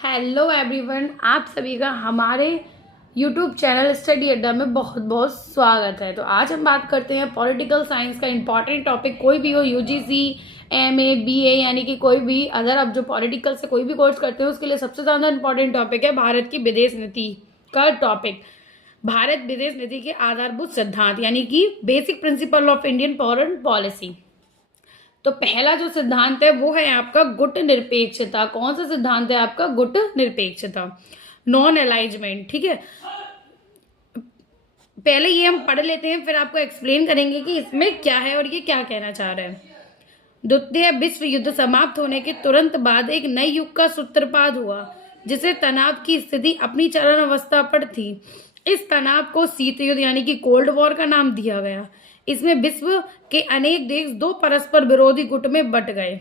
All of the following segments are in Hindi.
हेलो एवरीवन, आप सभी का हमारे यूट्यूब चैनल स्टडी अड्डा में बहुत बहुत स्वागत है। तो आज हम बात करते हैं पॉलिटिकल साइंस का इम्पॉर्टेंट टॉपिक, कोई भी हो, यूजीसी, एमए, बीए, यानी कि कोई भी अगर आप जो पॉलिटिकल से कोई भी कोर्स करते हो उसके लिए सबसे ज़्यादा इम्पॉर्टेंट टॉपिक है भारत की विदेश नीति का टॉपिक। भारत विदेश नीति के आधारभूत सिद्धांत यानी कि basic principle of Indian foreign policy. तो पहला जो सिद्धांत है वो है आपका गुट निरपेक्षता। कौन सा सिद्धांत है आपका? गुट निरपेक्षता, नॉन अलाइजमेंट। ठीक है, पहले ये हम पढ़ लेते हैं, फिर आपको एक्सप्लेन करेंगे कि इसमें क्या है और ये क्या कहना चाह रहे हैं। द्वितीय विश्व युद्ध समाप्त होने के तुरंत बाद एक नए युग का सूत्रपात हुआ जिसे तनाव की स्थिति अपनी चरम अवस्था पर थी। इस तनाव को शीत युद्ध यानी कि कोल्ड वॉर का नाम दिया गया। इसमें विश्व के अनेक देश दो परस्पर विरोधी गुट में बट गए,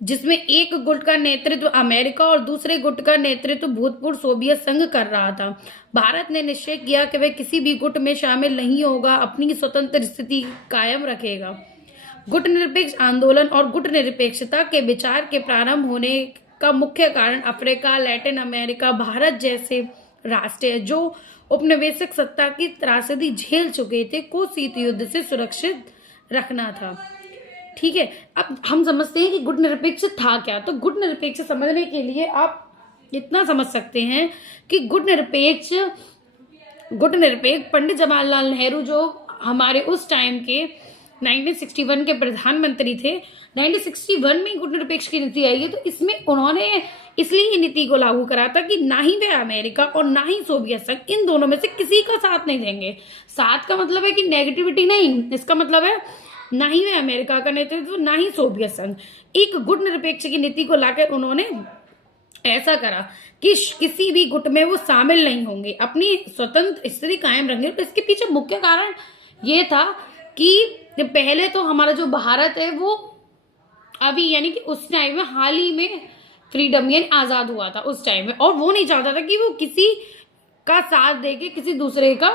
जिसमें एक गुट का नेतृत्व अमेरिका और दूसरे गुट का नेतृत्व भूतपूर्व सोवियत संघ कर रहा था। भारत ने निश्चय किया कि वह किसी भी गुट में शामिल नहीं होगा, अपनी स्वतंत्र स्थिति कायम रखेगा। गुट निरपेक्ष आंदोलन और गुट निरपेक्षता के विचार के प्रारंभ होने का मुख्य कारण अफ्रीका, लैटिन अमेरिका, भारत जैसे राष्ट्र जो उपनिवेशिक सत्ता की त्रासदी झेल चुके थे को शीत युद्ध से सुरक्षित रखना था। ठीक है, अब हम समझते हैं कि गुट निरपेक्ष था क्या। तो गुट निरपेक्ष समझने के लिए आप इतना समझ सकते हैं कि गुट निरपेक्ष पंडित जवाहरलाल नेहरू जो हमारे उस टाइम के 1961 के प्रधानमंत्री थे, 1961 में गुट निरपेक्ष की नीति आई है। तो इसमें उन्होंने इसलिए नीति को लागू करा था कि ना ही वे अमेरिका और ना ही सोवियत संघ, इन दोनों में से किसी का साथ नहीं देंगे। साथ का मतलब है कि नेगेटिविटी नहीं, इसका मतलब है ना ही वे अमेरिका का नेतृत्व, ना ही सोवियत संघ। एक गुट निरपेक्ष की नीति को लाकर उन्होंने ऐसा करा कि किसी भी गुट में वो शामिल नहीं होंगे, अपनी स्वतंत्र स्थिति कायम रखेंगे। तो इसके पीछे मुख्य कारण ये था कि पहले तो हमारा जो भारत है वो अभी यानी कि उस टाइम में हाल ही में फ्रीडम यानी आजाद हुआ था उस टाइम में, और वो नहीं चाहता था कि वो किसी का साथ दे के किसी दूसरे का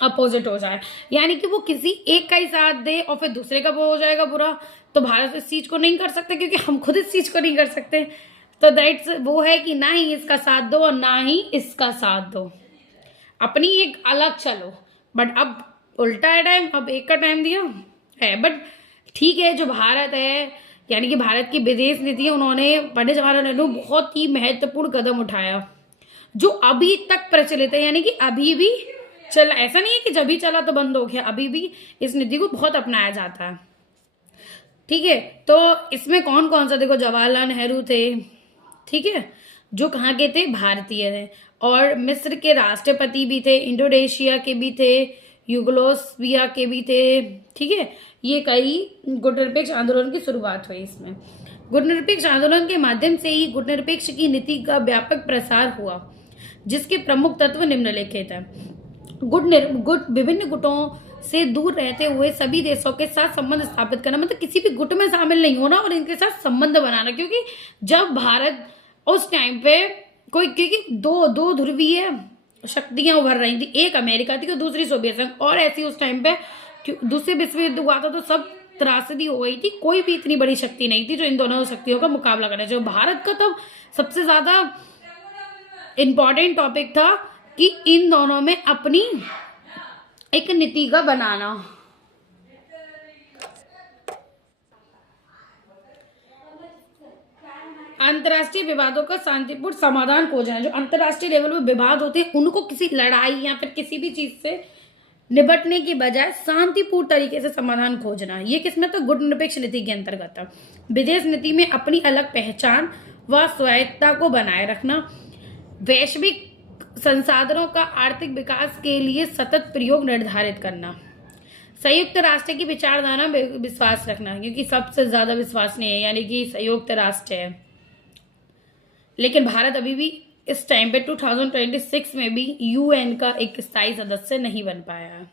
अपोजिट हो जाए, यानी कि वो किसी एक का ही साथ दे और फिर दूसरे का वो हो जाएगा बुरा। तो भारत इस चीज को नहीं कर सकते क्योंकि हम खुद इस चीज को नहीं कर सकते। तो दैट्स वो है कि ना ही इसका साथ दो और ना ही इसका साथ दो, अपनी एक अलग चलो। बट अब उल्टा है टाइम, अब एक का टाइम दिया है। बट ठीक है, जो भारत है यानी कि भारत की विदेश नीति, उन्होंने पंडित जवाहरलाल नेहरू बहुत ही महत्वपूर्ण कदम उठाया जो अभी तक प्रचलित है, यानी कि अभी भी चला। ऐसा नहीं है कि जब भी चला तो बंद हो गया, अभी भी इस नीति को बहुत अपनाया जाता है। ठीक है, तो इसमें कौन कौन सा, देखो जवाहरलाल नेहरू थे, ठीक है, जो कहाँ के थे, भारतीय थे, और मिस्र के राष्ट्रपति भी थे, इंडोनेशिया के भी थे, यूगोस्लाविया के भी थे। ठीक है, ये कई गुट निरपेक्ष आंदोलन की शुरुआत हुई। इसमें गुट निरपेक्ष आंदोलन के माध्यम से ही गुट निरपेक्ष की नीति का व्यापक प्रसार हुआ, जिसके प्रमुख तत्व निम्नलिखित है। गुट विभिन्न गुटों से दूर रहते हुए सभी देशों के साथ संबंध स्थापित करना, मतलब किसी भी गुट में शामिल नहीं होना और इनके साथ संबंध बनाना। क्योंकि जब भारत उस टाइम पे क्योंकि दो ध्रुवीय शक्तियां उभर रही थी, एक अमेरिका थी और दूसरी सोवियत संघ, और ऐसी उस टाइम पे दूसरे विश्व युद्ध हुआ था तो सब त्रासदी हो गई थी, कोई भी इतनी बड़ी शक्ति नहीं थी जो इन दोनों शक्तियों का मुकाबला करना चाहिए। भारत का तब सबसे ज्यादा इंपॉर्टेंट टॉपिक था कि इन दोनों में अपनी एक नीति का बनाना। अंतर्राष्ट्रीय विवादों का शांतिपूर्ण समाधान खोजना, जो अंतर्राष्ट्रीय लेवल पे विवाद होते हैं उनको किसी लड़ाई या फिर किसी भी चीज से निपटने की बजाय शांतिपूर्ण तरीके से समाधान खोजना, ये किसमें, तो गुट निरपेक्ष नीति के अंतर्गत था। विदेश नीति में अपनी अलग पहचान व स्वायत्ता को बनाए रखना, वैश्विक संसाधनों का आर्थिक विकास के लिए सतत प्रयोग निर्धारित करना, संयुक्त राष्ट्र की विचारधारा में विश्वास रखना, क्योंकि सबसे ज्यादा विश्वसनीय है यानी कि संयुक्त राष्ट्र है। लेकिन भारत अभी भी इस टाइम पे 2026 में भी यूएन का एक स्थायी सदस्य नहीं बन पाया है।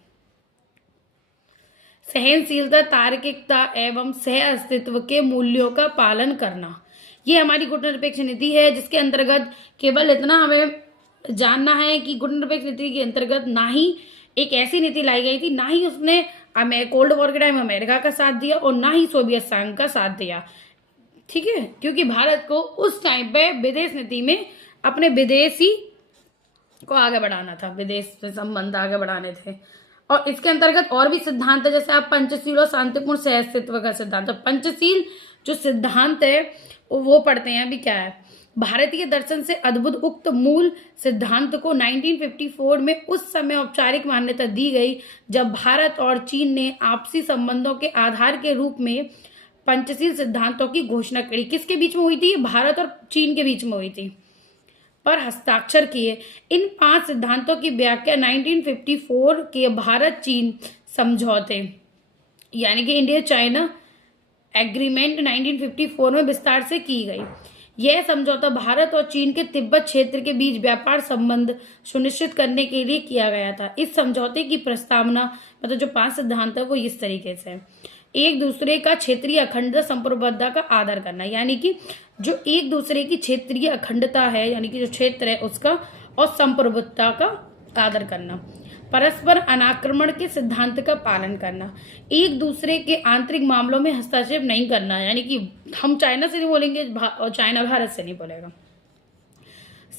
सहनशीलता, तार्किकता एवं सह अस्तित्व के मूल्यों का पालन करना, ये हमारी गुट निरपेक्ष नीति है, जिसके अंतर्गत केवल इतना हमें जानना है कि गुट निरपेक्ष नीति के अंतर्गत ना ही एक ऐसी नीति लाई गई थी, ना ही उसने कोल्ड वॉर के टाइम अमेरिका का साथ दिया और ना ही सोवियत संघ का साथ दिया। ठीक है, क्योंकि भारत को उस टाइम पे विदेश नीति में अपने विदेशी को आगे बढ़ाना था, विदेश से संबंध आगे बढ़ाने थे। और इसके अंतर्गत और भी सिद्धांत है, जैसे आप पंचशील और शांतिपूर्ण सहअस्तित्व का सिद्धांत। तो पंचशील जो सिद्धांत है वो पढ़ते हैं अभी क्या है। भारतीय दर्शन से अद्भुत उक्त मूल सिद्धांत को 1954 में उस समय औपचारिक मान्यता दी गई जब भारत और चीन ने आपसी संबंधों के आधार के रूप में पंचशील सिद्धांतों की घोषणा करी। किसके बीच में हुई थी? भारत और चीन के बीच में हुई थी, पर हस्ताक्षर किए। इन 5 सिद्धांतों की व्याख्या 1954 के भारत चीन समझौते यानी कि इंडिया चाइना एग्रीमेंट 1954 में विस्तार से की गई। यह समझौता भारत और चीन के तिब्बत क्षेत्र के बीच व्यापार संबंध सुनिश्चित करने के लिए किया गया था। इस समझौते की प्रस्तावना मतलब जो 5 सिद्धांत है वो इस तरीके से: एक दूसरे का क्षेत्रीय अखंडता संप्रभुता का आदर करना, यानी कि जो एक दूसरे की क्षेत्रीय अखंडता है यानी कि जो क्षेत्र है उसका, और संप्रभुता का आदर करना। परस्पर अनाक्रमण के सिद्धांत का पालन करना। एक दूसरे के आंतरिक मामलों में हस्तक्षेप नहीं करना, यानी कि हम चाइना से नहीं बोलेंगे और चाइना भारत से नहीं बोलेगा।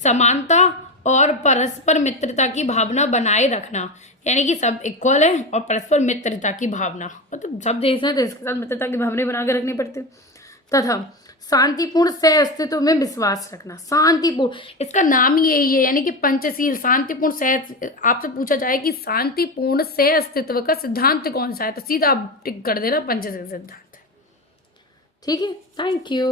समानता और परस्पर मित्रता की भावना बनाए रखना, यानी कि सब इक्वल है और परस्पर मित्रता की भावना, मतलब सब देश हैं तो इसके साथ मित्रता की भावना बना के रखनी पड़ती है। तथा शांतिपूर्ण सह अस्तित्व में विश्वास रखना। शांतिपूर्ण, इसका नाम ही यही है, यानी कि पंचशील शांतिपूर्ण सह। आपसे पूछा जाए कि शांतिपूर्ण सह अस्तित्व का सिद्धांत कौन सा है, तो सीधा आप टिक कर देना पंचशील सिद्धांत। ठीक है, थैंक यू।